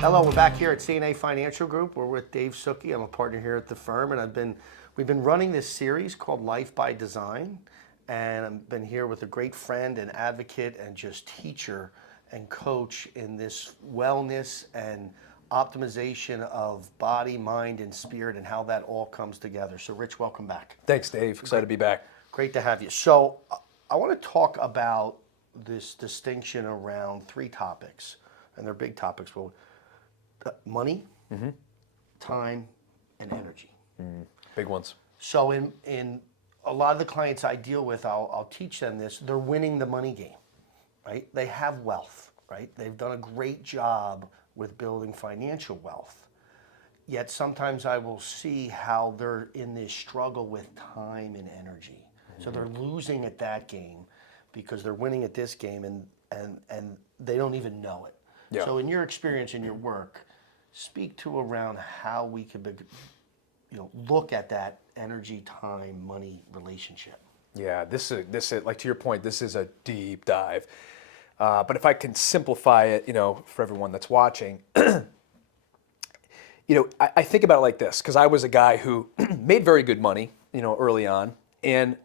Hello, we're back here at CNA Financial Group. We're with Dave Suckey. I'm a partner here at the firm, and we've been running this series called Life by Design, and I've been here with a great friend and advocate and just teacher and coach in this wellness and optimization of body, mind, and spirit, and how that all comes together. So, Rich, welcome back. Thanks, Dave. Excited to be back. Great to have you. So, I want to talk about this distinction around three topics, and they're big topics. Well, money, time, and energy. Big ones. So in a lot of the clients I deal with, I'll teach them this. They're winning the money game, right? They have wealth, right? They've done a great job with building financial wealth. Yet sometimes I will see how they're in this struggle with time and energy. So they're losing at that game because they're winning at this game and they don't even know it. Yeah. So in your experience in your work, speak to around how we could, look at that energy, time, money relationship. Yeah, this is like to your point. This is a deep dive. But if I can simplify it, for everyone that's watching, I think about it like this because I was a guy who made very good money, early on, and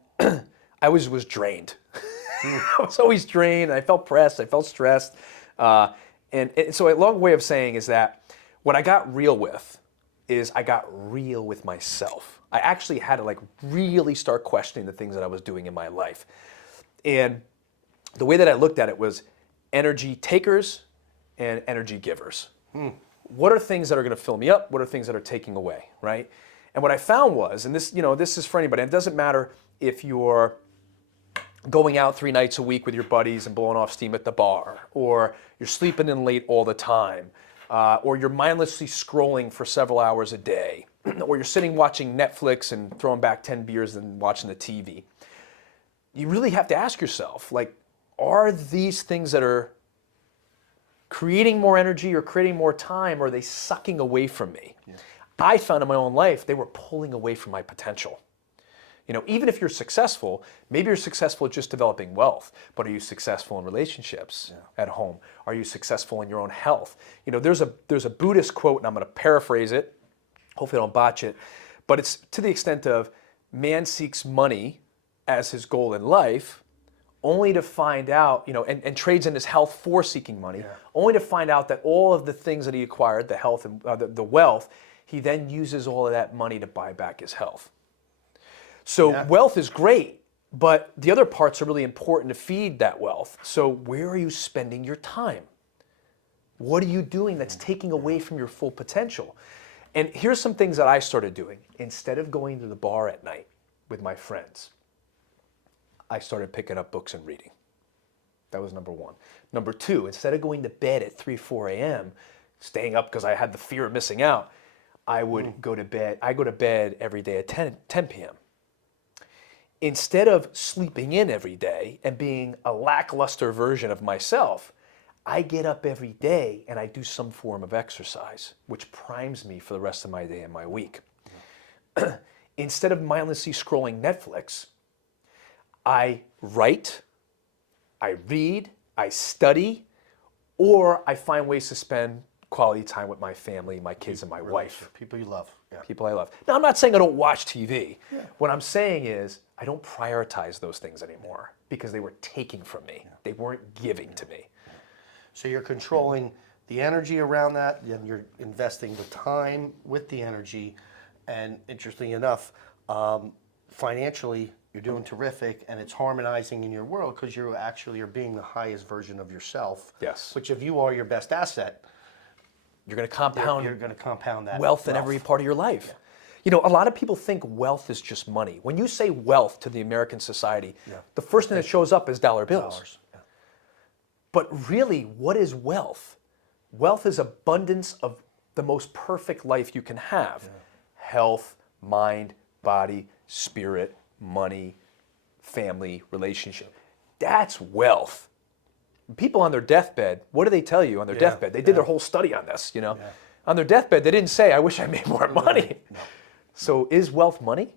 I was drained. I was always drained. I felt pressed. I felt stressed. And so a long way of saying is that what I got real with is I got real with myself. I actually had to really start questioning the things that I was doing in my life. And the way that I looked at it was energy takers and energy givers. What are things that are going to fill me up? What are things that are taking away, right? And what I found was, and this is for anybody, and it doesn't matter if you're going out 3 nights a week with your buddies and blowing off steam at the bar, or you're sleeping in late all the time, or you're mindlessly scrolling for several hours a day, or you're sitting watching Netflix and throwing back 10 beers and watching the TV. You really have to ask yourself, are these things that are creating more energy or creating more time, or are they sucking away from me? Yeah. I found in my own life, they were pulling away from my potential. Even if you're successful, maybe you're successful at just developing wealth, but are you successful in relationships at home? Are you successful in your own health? There's a Buddhist quote, and I'm going to paraphrase it. Hopefully I don't botch it, but it's to the extent of man seeks money as his goal in life, only to find out, and trades in his health for seeking money, only to find out that all of the things that he acquired, the health and the wealth, he then uses all of that money to buy back his health. So wealth is great, but the other parts are really important to feed that wealth. So where are you spending your time? What are you doing that's taking away from your full potential? And here's some things that I started doing. Instead of going to the bar at night with my friends, I started picking up books and reading. That was number one. Number two, instead of going to bed at 3, 4 a.m., staying up because I had the fear of missing out, I would go to bed. I go to bed every day at 10 p.m. Instead of sleeping in every day and being a lackluster version of myself, I get up every day and I do some form of exercise, which primes me for the rest of my day and my week. Instead of mindlessly scrolling Netflix, I write, I read, I study, or I find ways to spend quality time with my family, my kids, and my wife. People you love. Yeah. People I love. Now, I'm not saying I don't watch TV. Yeah. What I'm saying is I don't prioritize those things anymore because they were taking from me. Yeah. They weren't giving to me. Yeah. So you're controlling the energy around that, and you're investing the time with the energy. And interestingly enough, financially, you're doing terrific, and it's harmonizing in your world because you're being the highest version of yourself. Yes. Which, if you are your best asset, you're going to compound. You're going to compound that wealth in every part of your life. Yeah. A lot of people think wealth is just money. When you say wealth to the American society, the first thing that shows up is dollar bills. Dollars. Yeah. But really, what is wealth? Wealth is abundance of the most perfect life you can have. Yeah. Health, mind, body, spirit, money, family, relationship. That's wealth. People on their deathbed, what do they tell you on their deathbed? They did their whole study on this, Yeah. On their deathbed, they didn't say, I wish I made more money. No. So is wealth money?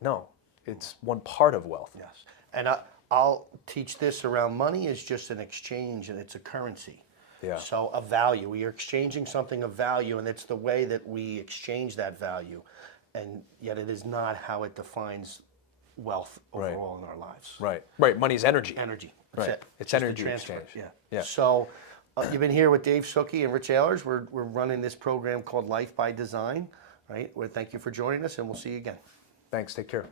No. It's one part of wealth. Yes. And I'll teach this around money is just an exchange, and it's a currency. Yeah. So a value, we are exchanging something of value, and it's the way that we exchange that value, and yet it is not how it defines wealth Right. overall in our lives. Right. Right. Money's energy. Energy. That's Right. it. It's just a energy transfer. exchange. Yeah. Yeah. So you've been here with Dave Suckey and Rich Ahlers. We're running this program called Life by Design. Right. Well, thank you for joining us, and we'll see you again. Thanks. Take care.